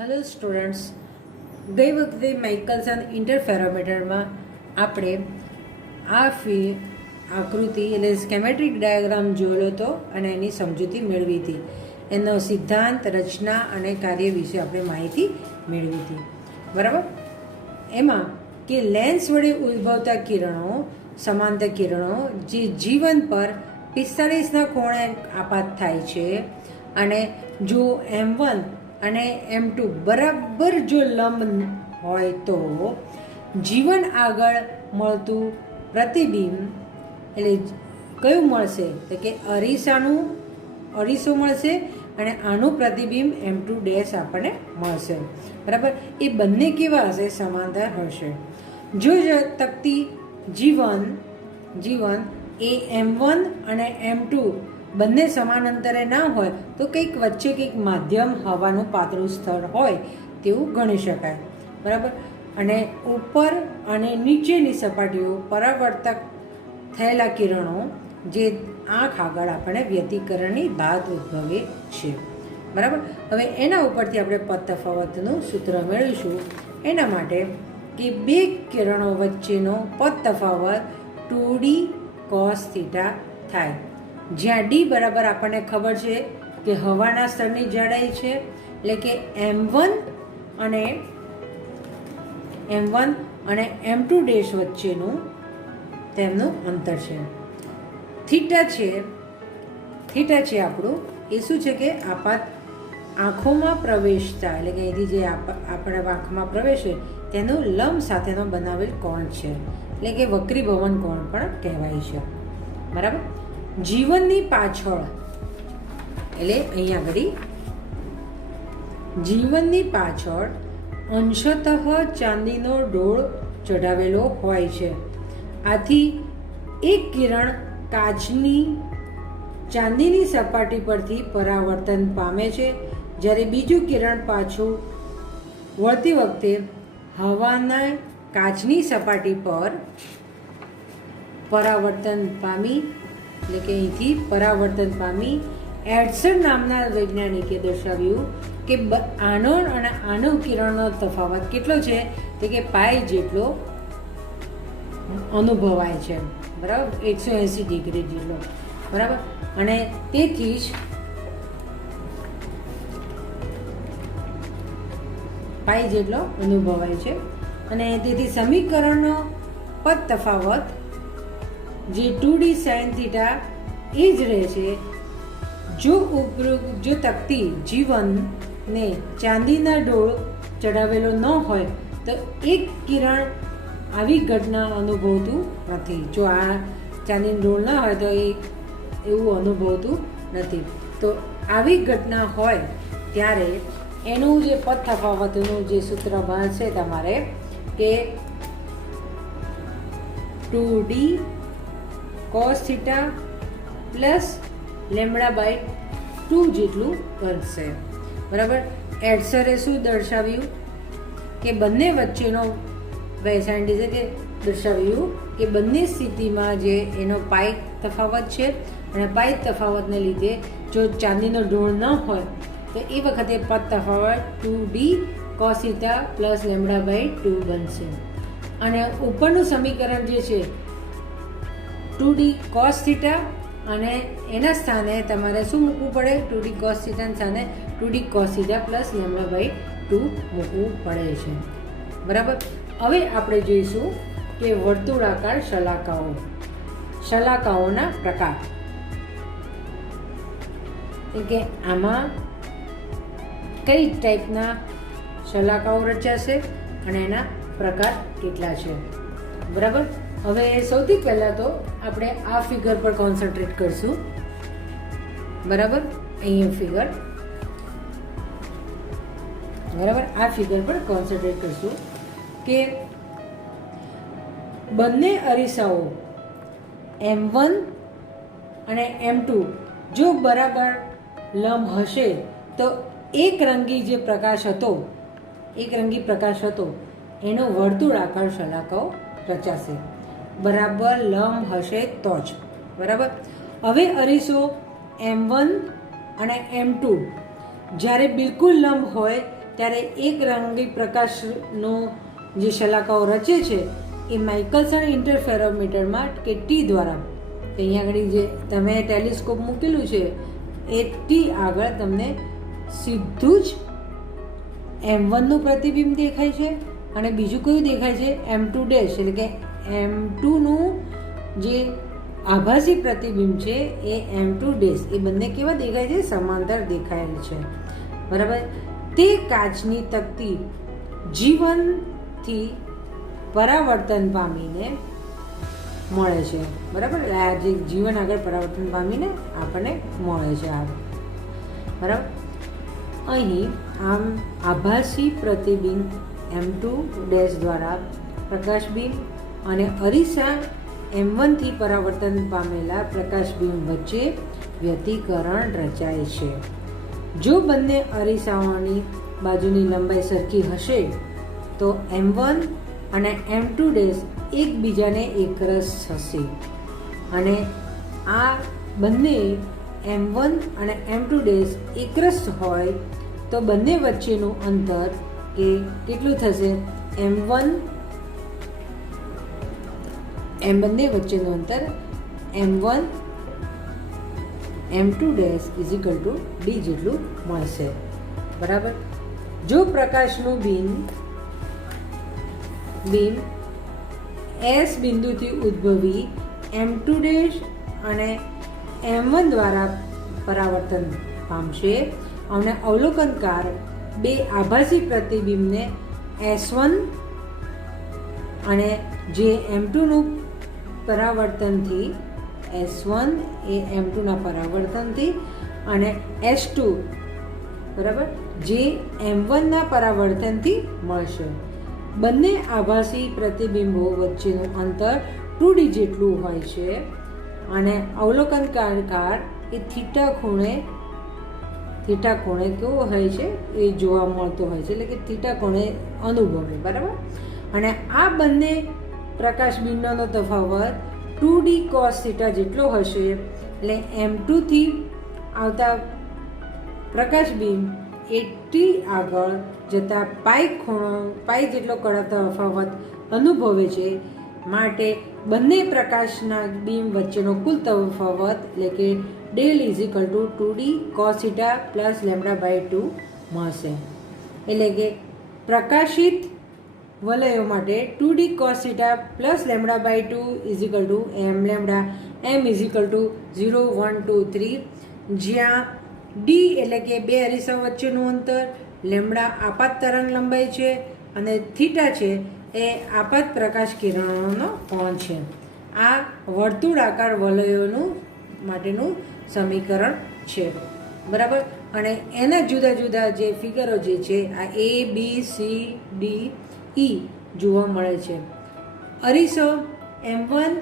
Hello students, ગઈ વખતે માઇકલસન ઇન્ટરફેરોમીટરમાં આપણે આકૃતિ એટલે સ્કેમેટિક ડાયાગ્રામ જોયેલો હતો અને એની સમજૂતી મેળવી હતી. એનો સિદ્ધાંત, રચના અને કાર્ય વિશે આપણે માહિતી મેળવી હતી. બરાબર. એમાં કે લેન્સ વડે ઉદ્ભવતા કિરણો, સમાંતર કિરણો જે જીવન પર 45ના ખૂણે આપાત થાય છે અને જો M1 અને M2 બરાબર જો લંબ હોય તો જીવન આગળ મળતું પ્રતિબિંબ એટલે કયું મળશે તો કે અરીસો મળશે અને આનું પ્રતિબિંબ M2 ડેશ આપણને મળશે. બરાબર. એ બંને કેવા હશે? સમાંતર હશે. જો તકતી જીવન એ M1 અને M2 બંને સમાન અંતરે ના હોય તો કંઈક વચ્ચે કંઈક માધ્યમ હવાનું પાતળું સ્તર હોય તેવું ગણી શકાય. બરાબર. અને ઉપર અને નીચેની સપાટીઓ પરાવર્તક થયેલા કિરણો જે આંખ આગળ આપણે વ્યતિકરણની બાદ ઉદ્ભવે છે. બરાબર. હવે એના ઉપરથી આપણે પદ તફાવતનું સૂત્ર મેળવીશું. એના માટે કે બે કિરણો વચ્ચેનો પદ તફાવત 2D cos થીટા થાય, જ્યાં D બરાબર આપણને ખબર છે કે હવાના સ્તરની જાડાઈ છે, એટલે કે M1 અને M2 ડેશ વચ્ચેનું તેમનું અંતર છે. થીટા છે આપણું એ શું છે કે આપાત આંખોમાં પ્રવેશતા એટલે કે અહીંથી જે આપણા આંખમાં પ્રવેશે તેનું લંબ સાથેનો બનાવેલ કોણ છે, એટલે કે વક્રીભવન કોણ પણ કહેવાય છે. બરાબર. જીવનની પાછળ એટલે અહીંયા આગળ જીવનની પાછળ અંશતઃ ચાંદીનો ડોળ ચઢાવેલો હોય છે. આથી એક કિરણ ચાંદીની સપાટી પરથી પરાવર્તન પામે છે, જ્યારે બીજું કિરણ પાછું વળતી વખતે હવાના કાચની સપાટી પર પરાવર્તન પામી એટલે કે અહીંથી પરાવર્તન પામી. એડસન નામના વૈજ્ઞાનિકે દર્શાવ્યું કે આનો અને આનો કિરણનો તફાવત કેટલો છે તો કે પાઈ જેટલો અનુભવાય છે. બરાબર. 180 ડિગ્રી જેટલો. બરાબર. અને તેથી જ પાઈ જેટલો અનુભવાય છે. અને તેથી સમીકરણનો પદ તફાવત જે 2D sin થીટા એ જ રહે છે. જો તકતી જીવનને ચાંદીના ડોળ ચડાવેલો ન હોય તો એક કિરણ આવી ઘટના અનુભવતું નથી. જો આ ચાંદીનો ડોળ ના હોય તો એવું અનુભવતું નથી. તો આવી ઘટના હોય ત્યારે એનું જે પદ તફાવતનું જે સૂત્ર બનશે તમારે કે 2D cos થીટા પ્લસ λ/2 જેટલું બનશે. બરાબર. એડસરે શું દર્શાવ્યું કે બંને વચ્ચેનો દર્શાવ્યું કે બંને સ્થિતિમાં જે એનો પાઈ તફાવત છે અને પાઈ તફાવતને લીધે જો ચાંદીનો ઢોળ ન હોય તો એ વખતે પદ તફાવત 2D cos થીટા પ્લસ λ/2 બનશે. અને ઉપરનું સમીકરણ જે છે 2D cos થીટા અને એના સ્થાને તમારે શું મૂકવું પડે? 2D cos થીટાના સ્થાને 2D cos થીટા પ્લસ λ/2 મૂકવું પડે છે. બરાબર. હવે આપણે જોઈશું કે વર્તુળાકાર શલાકાઓના પ્રકાર. કે આમાં કઈ ટાઈપના શલાકાઓ રચાશે અને એના પ્રકાર કેટલા છે. બરાબર. હવે સૌથી પહેલાં તો આપણે આ ફિગર પર કોન્સન્ટ્રેટ કરશું. બરાબર. અહીંયા ફિગર. બરાબર. આ ફિગર પર કોન્સન્ટ્રેટ કરશું કે બંને અરીસાઓ M1 અને M2 જો બરાબર લંબ હશે તો એકરંગી પ્રકાશ હતો એનો વર્તુળાકાર શલાકાઓ રચાશે. બરાબર લંબ હશે તો જ. બરાબર. હવે અરીસો M1 અને M2 જ્યારે બિલકુલ લંબ હોય ત્યારે એક રંગી પ્રકાશનો જે શલાકાઓ રચે છે એ માઇકલસન ઇન્ટરફેરોમીટરમાં કે ટી દ્વારા, અહીંયા આગળ જે તમે ટેલિસ્કોપ મૂકેલું છે એ ટી આગળ તમને સીધું જ M1નું પ્રતિબિંબ દેખાય છે અને બીજું કયું દેખાય છે M2 ડેશ, એટલે કે M2નું જે આભાસી પ્રતિબિંબ છે એ M2 ડેશ, એ બંને કેવા દેખાય છે? સમાંતર દેખાયેલ છે, બરાબર. તે કાચની તકતી જીવનથી પરાવર્તન પામીને મળે છે, બરાબર. આ જે જીવન આગળ પરાવર્તન પામીને આપણને મળે છે આ, બરાબર. અહીં આમ આભાસી પ્રતિબિંબ M2 ડેશ દ્વારા પ્રકાશબિંબ અને અરીસા M1થી પરાવર્તન પામેલા પ્રકાશબિંબ વચ્ચે વ્યતિકરણ રચાય છે. જો બંને અરીસાઓની બાજુની લંબાઈ સરખી હશે તો M1 અને M2 ડેશ એકબીજાને એકરસ થશે અને આ બંને M1 અને M2 ડેશ એકરસ હોય તો બંને વચ્ચેનું અંતર કે કેટલું થશે? બંને વચ્ચેનું અંતર M1 M2 dash is equal two D જેટલું મળશે, બરાબર. જો પ્રકાશનું બીમ S બિંદુથી ઉદ્ભવી M2 ડેશ અને M1 દ્વારા પરાવર્તન પામશે અને અવલોકનકાર બે આભાસી પ્રતિબિંબને S1 અને જે M2નું પરાવર્તનથી, S1 એ M2ના પરાવર્તનથી અને S2 બરાબર જે M1ના પરાવર્તનથી મળશે. બંને આભાસી પ્રતિબિંબો વચ્ચેનું અંતર 2D જેટલું હોય છે અને અવલોકનકાર એ થીટા ખૂણે કેવો હોય છે એ જોવા મળતો હોય છે, એટલે કે થીટા ખૂણે અનુભવે, બરાબર. અને આ બંને પ્રકાશબિંબનો તફાવત 2D cos થીટા જેટલો હશે, એટલે M2થી આવતા પ્રકાશબિંબ 80 આગળ જતા પાઈ જેટલો તફાવત અનુભવે છે. માટે બંને પ્રકાશના બીમ વચ્ચેનો કુલ તફાવત એટલે કે del is equal to 2D cos theta plus λ/2 મળશે. એટલે કે પ્રકાશિત વલયો માટે 2D cos theta plus λ/2 is equal to m is equal to 0 1 2 3, જ્યાં ડી એટલે કે બે અરીસા વચ્ચેનું અંતર, લેમ્ડા આપાત તરંગ લંબાઈ છે અને થીટા છે એ આપાત પ્રકાશ કિરણોનો કોણ છે. આ વર્તુળાકાર વલયોનું માટેનું સમીકરણ છે, બરાબર. અને એના જુદા જુદા જે ફિગરો જે છે આ A B C D E જોવા મળે છે. અરીસો M1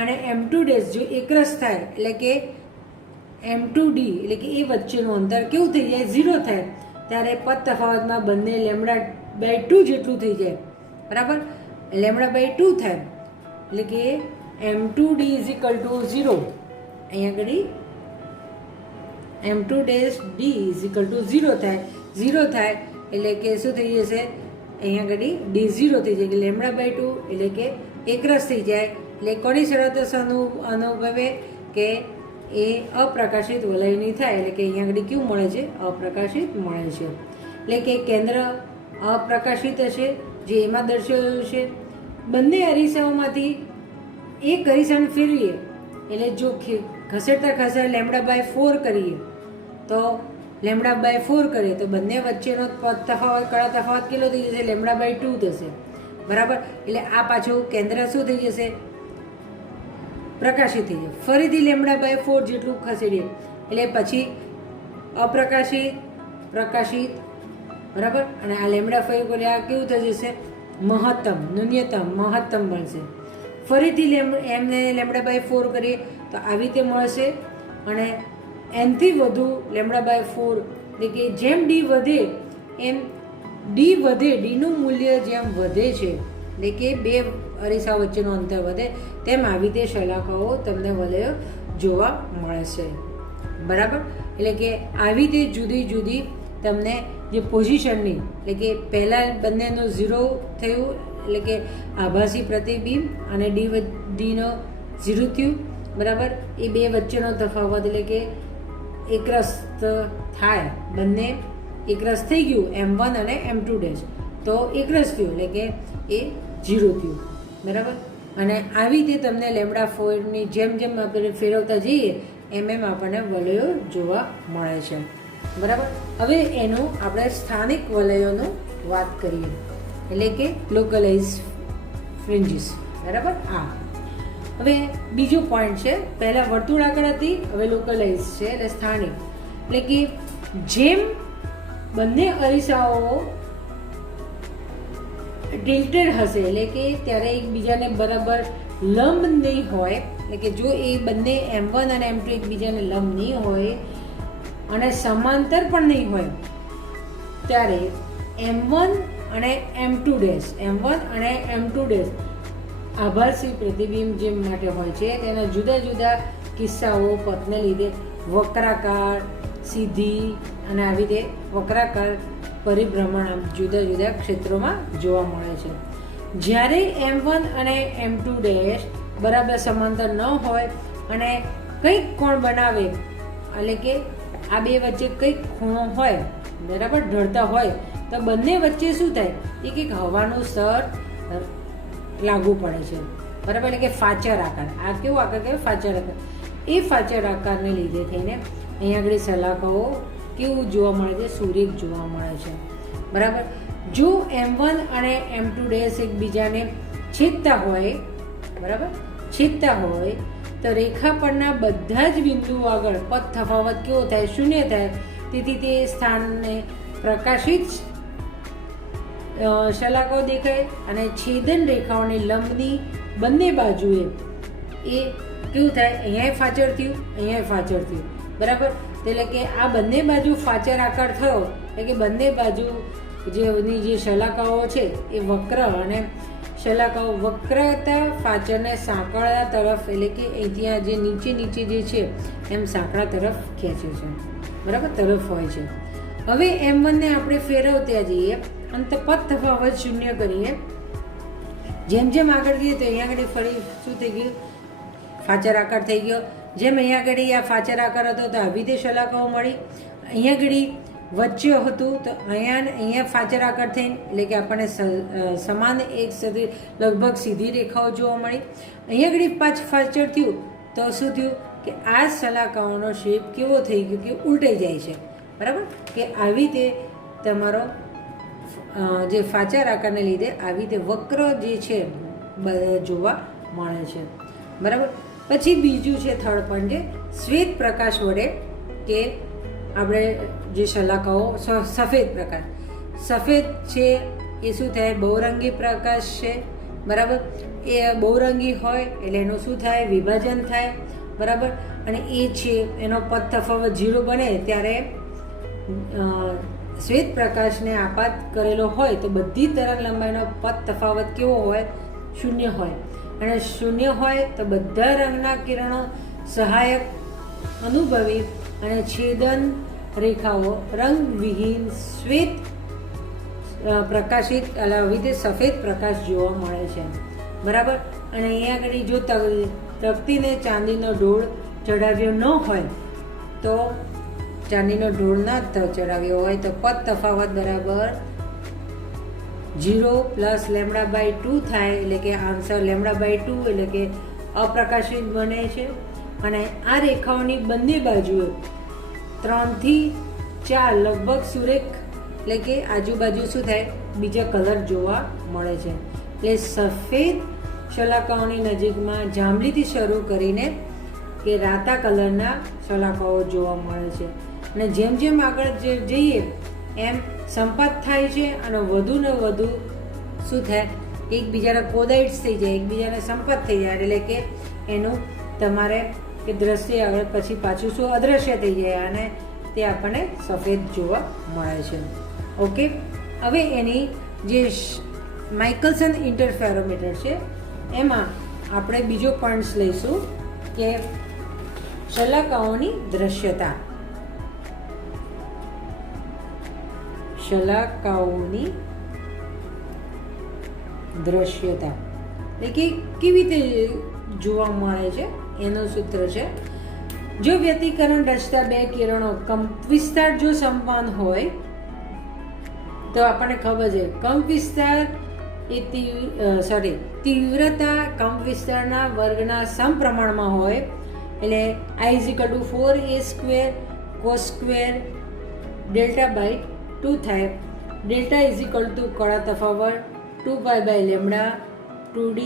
અને M2 ડેશ જો એકરસ થાય એટલે કે M2D એટલે કે એ વચ્ચેનું અંતર કેવું થઈ જાય? 0 થાય, ત્યારે પદ તફાવતમાં બંને λ/2 જેટલું થઈ જાય, બરાબર. λ/2 થાય એટલે કે M2D ઇઝ ઇક્વલ ટુ 0, અહીંયા આગળ M2 dash D is equal to 0 થાય. 0 થાય એટલે કે શું થઈ જશે? અહીંયા આગળ D 0 થઈ જાય, λ/2 એટલે કે એકરસ થઈ જાય. એટલે કોની શરતો અનુભવે કે એ અપ્રકાશિત વલયની થાય, એટલે કે અહીંયા આગળ કેવું મળે છે? અપ્રકાશિત મળે છે. એટલે કે કેન્દ્ર અપ્રકાશિત હશે જે એમાં દર્શાવ્યું છે. બંને અરીસાઓમાંથી એક અરીસાને ફેરવીએ એટલે જો ખસેડતા λ/4 કરીએ તો λ/4 કરીએ તો બંને વચ્ચેનો તફાવત કેટલો થઈ જશે? λ/2 થશે, બરાબર. એટલે આ પાછું કેન્દ્ર શું થઈ જશે? પ્રકાશિત થઈ જાય. ફરીથી λ/4 જેટલું ખસેડીએ એટલે પછી અપ્રકાશિત, પ્રકાશિત, બરાબર. અને આ λ5 એટલે આ કેવું થઈ જશે? મહત્તમ, ન્યૂનતમ, મહત્તમ બનશે. ફરીથી એમને λ/4 કરીએ તો આવી રીતે મળશે. અને એનથી વધુ λ/4 એટલે કે જેમ ડી વધે એમ ડીનું મૂલ્ય જેમ વધે છે, એટલે કે બે અરીસા વચ્ચેનું અંતર વધે તેમ આવી રીતે શલાકાઓ તમને વલયો જોવા મળશે, બરાબર. એટલે કે આવી રીતે જુદી જુદી તમને જે પોઝિશનની એટલે કે પહેલાં બંનેનું 0 થયું એટલે કે આભાસી પ્રતિબિંબ અને ડીનો 0 થયું બરાબર. એ બે વચ્ચેનો તફાવત એટલે કે એકરસ થાય, બંને એકરસ થઈ ગયું M1 અને M2 તો એકરસ થયું એટલે કે એ 0 થયું બરાબર. અને આવી રીતે તમને λ4ની જેમ જેમ આપણે ફેરવતા જઈએ એમ આપણને વલયો જોવા મળે છે બરાબર. હવે એનું આપણે સ્થાનિક વલયોનું વાત કરીએ એટલે કે લોકલાઇઝ ફ્રિન્જીસ બરાબર. હવે બીજો પોઈન્ટ છે, પહેલાં વર્તુળાકાર હતી, હવે લોકલાઇઝ છે એટલે સ્થાનિક. એટલે કે જેમ બંને અરીસાઓ ટિલ્ટેડ હશે એટલે કે ત્યારે એકબીજાને બરાબર લંબ નહીં હોય, એટલે કે જો એ બંને M1 અને M2 એકબીજાને લંબ નહીં હોય અને સમાંતર પણ નહીં હોય ત્યારે M1 અને M2 આભાસી પ્રતિબિંબ જે માટે હોય છે તેના જુદા જુદા કિસ્સાઓ પથને લીધે વક્રાકાર, સીધી અને આવી રીતે વક્રાકાર પરિભ્રમણ જુદા જુદા ક્ષેત્રોમાં જોવા મળે છે. જ્યારે M1 અને M2 બરાબર સમાંતર ન હોય અને કંઈક કોણ બનાવે એટલે કે આ બે વચ્ચે કંઈક ખૂણો હોય બરાબર ઢળતા હોય તો બંને વચ્ચે શું થાય એ કંઈક હવાનું સ્તર લાગુ પડે છે બરાબર. એટલે કે ફાચર આકાર, આ કેવો આકાર કહેવાય ફાચર આકાર. એ ફાચર આકારને લીધે થઈને અહીંયા આગળ સલાખાઓ કેવું જોવા મળે છે, સુરેખ જોવા મળે છે બરાબર. જો M1 અને M2 એકબીજાને છેદતા હોય બરાબર, છેદતા હોય તો રેખા પરના બધા જ બિંદુઓ આગળ પથ તફાવત કેવો થાય, શૂન્ય થાય. તેથી તે સ્થાનને પ્રકાશિત શલાકાઓ દેખાય અને છેદન રેખાઓની લંબની બંને બાજુએ એ કેવું થાય, અહીંયા ફાચર થયું, અહીંયા ફાચર થયું બરાબર. એટલે કે આ બંને બાજુ ફાચર આકાર થયો એટલે કે બંને બાજુ જેની જે શલાકાઓ છે એ વક્ર અને શલાકાઓ વક્રતા ફાચરને સાંકળા તરફ એટલે કે અહીંયા જે નીચે જે છે એમ સાંકળા તરફ ખેંચે છે બરાબર, તરફ હોય છે. હવે M1 ને આપણે ફેરવતા જઈએ અને પથ તફાવત શૂન્ય કરીએ. જેમ જેમ આગળ જઈએ તો અહીંયા આગળ ફરી શું થઈ ગયું, ફાચર આકાર થઈ ગયો. જેમ અહીંયા આગળ આ ફાચર આકાર હતો તો આવી રીતે શલાકાઓ મળી. અહીંયા આગળ વચ્ચે હતું તો અહીંયા ફાચર આકાર થઈને એટલે કે આપણને સમાન એક સાથે લગભગ સીધી રેખાઓ જોવા મળી. અહીંયા આગળ પાંચ ફાચર થયું તો શું થયું કે આ શલાકાઓનો શેપ કેવો થઈ ગયો કે ઉલટાઈ જાય છે બરાબર. કે આવી રીતે તમારો જે ફાચર આકારને લીધે આવી રીતે વક્ર જે છે જોવા મળે છે બરાબર. પછી બીજું છે થર્ડ પોઈન્ટ છે શ્વેત પ્રકાશ વડે કે આપણે જે શલાકાઓ સફેદ પ્રકાશ, સફેદ છે એ શું થાય બહુરંગી પ્રકાશ છે બરાબર. એ બહુરંગી હોય એટલે એનું શું થાય વિભાજન થાય બરાબર. અને એ છે એનો પથ તફાવત 0 બને ત્યારે શ્વેત પ્રકાશને આપાત કરેલો હોય તો બધી તરંગ લંબાઈનો પથ તફાવત કેવો હોય, શૂન્ય હોય. અને શૂન્ય હોય તો બધા રંગના કિરણો સહાયક અનુભવી અને છેદન રેખાઓ રંગવિહીન શ્વેત પ્રકાશિત આવી રીતે સફેદ પ્રકાશ જોવા મળે છે બરાબર. અને અહીંયા આગળ જો તકતીને ચાંદીનો ઢોળ ચડાવ્યો ન હોય તો ચાંદીનો ઢોળ ના ચડાવ્યો હોય તો પથ તફાવત બરાબર 0 પ્લસ λ/2 થાય એટલે કે આન્સર λ/2 એટલે કે અપ્રકાશિત બને છે. અને આ રેખાઓની બંને બાજુએ 3 થી 4 લગભગ સુરેખ એટલે કે આજુબાજુ શું થાય બીજા કલર જોવા મળે છે. એટલે સફેદ શલાકાઓની નજીકમાં જાંબલીથી શરૂ કરીને કે રાતા કલરના શલાકાઓ જોવા મળે છે. અને જેમ જેમ આગળ જઈએ એમ સંપાત થાય છે અને વધુ ને વધુ શું થાય એકબીજાના કોદાઇટ્સ થઈ જાય, એકબીજાને સંપાત થઈ જાય એટલે કે એનું તમારે કે દ્રશ્ય આગળ પછી પાછું શું અદૃશ્ય થઈ જાય અને તે આપણને સફેદ જોવા મળે છે. ઓકે, હવે એની જે માઇકલસન ઇન્ટરફેરોમીટર છે એમાં આપણે બીજો પોઈન્ટ્સ લઈશું કે શલાકાઓની દ્રશ્યતા. શલાકાઓની દ્રશ્યતા એટલે કે કેવી રીતે જોવા મળે છે એનું સૂત્ર છે, જો વ્યતિકરણ રચતા બે કિરણો કંપ વિસ્તાર જો સમાન હોય તો આપણને ખબર છે કંપ વિસ્તાર એ તીવ્રતા કંપ વિસ્તારના વર્ગના સમપ્રમાણમાં હોય એટલે I = 4a² cos² delta by 2 થાય. ડેલ્ટા કળા તફાવત 2π/λ 2d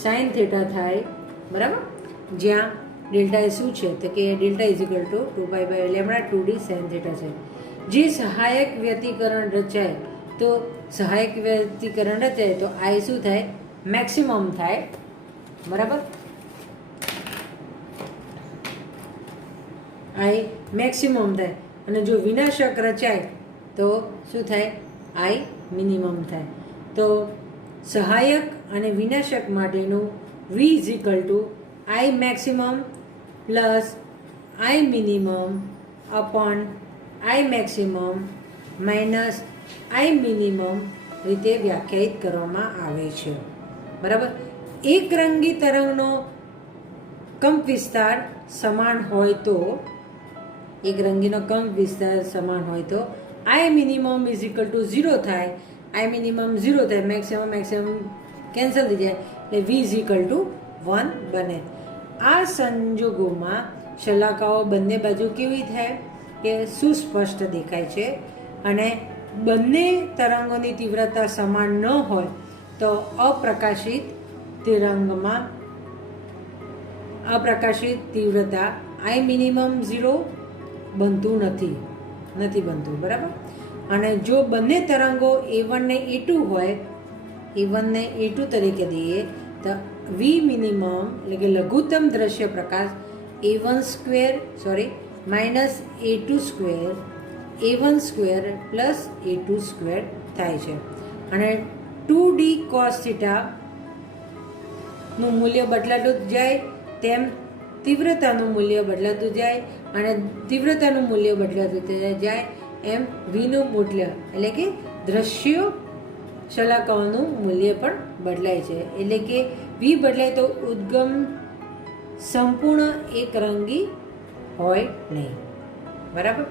sin θ થાય. બરાબર, જ્યાં ડેલ્ટા એ શું છે તો કે ડેલ્ટા = 2π/λ 2d sin θ છે. જે સહાયક વ્યતિકરણ રચાય તો I શું થાય, મેક્સિમમ થાય. બરાબર, I મેક્સિમમ થાય. અને જો વિનાશક રચાય તો શું થાય, I મિનિમમ થાય. તો સહાયક અને વિનાશક માટેનું V = I maximum plus I minimum upon I maximum minus I minimum રીતે વ્યાખ્યાયિત કરવામાં આવે છે. બરાબર, એક રંગી તરંગનો કંપ વિસ્તાર સમાન હોય તો એક રંગીનો કંપ વિસ્તાર સમાન હોય તો I મિનિમમ = 0 થાય. I મિનિમમ 0 થાય, મેક્સિમમ કેન્સલ થઈ જાય એટલે V = 1 બને. આ સંજોગોમાં શલાકાઓ બંને બાજુ કેવી થાય કે સુસ્પષ્ટ દેખાય છે અને બંને તરંગોની તીવ્રતા સમાન ન હોય તો અપ્રકાશિત તરંગમાં અપ્રકાશિત તીવ્રતા I મિનિમમ 0 બનતું નથી બનતું. બરાબર, અને જો બંને તરંગો A1 ને A2 હોય, A1 ને A2 તરીકે દઈએ તો V મિનિમમ એટલે કે લઘુત્તમ દ્રશ્ય પ્રકાશ A1² minus A2² A1² plus A2² થાય છે. અને 2d cos θ નું મૂલ્ય બદલાતું જાય તેમ તીવ્રતાનું મૂલ્ય બદલાતું જાય અને તીવ્રતાનું મૂલ્ય બદલાતું જાય એમ Vનું મૂલ્ય એટલે કે દ્રશ્ય શલાકાઓનું મૂલ્ય પણ બદલાય છે. એટલે કે V બદલાય તો ઉદ્ગમ સંપૂર્ણ એક રંગી હોય નહીં. બરાબર.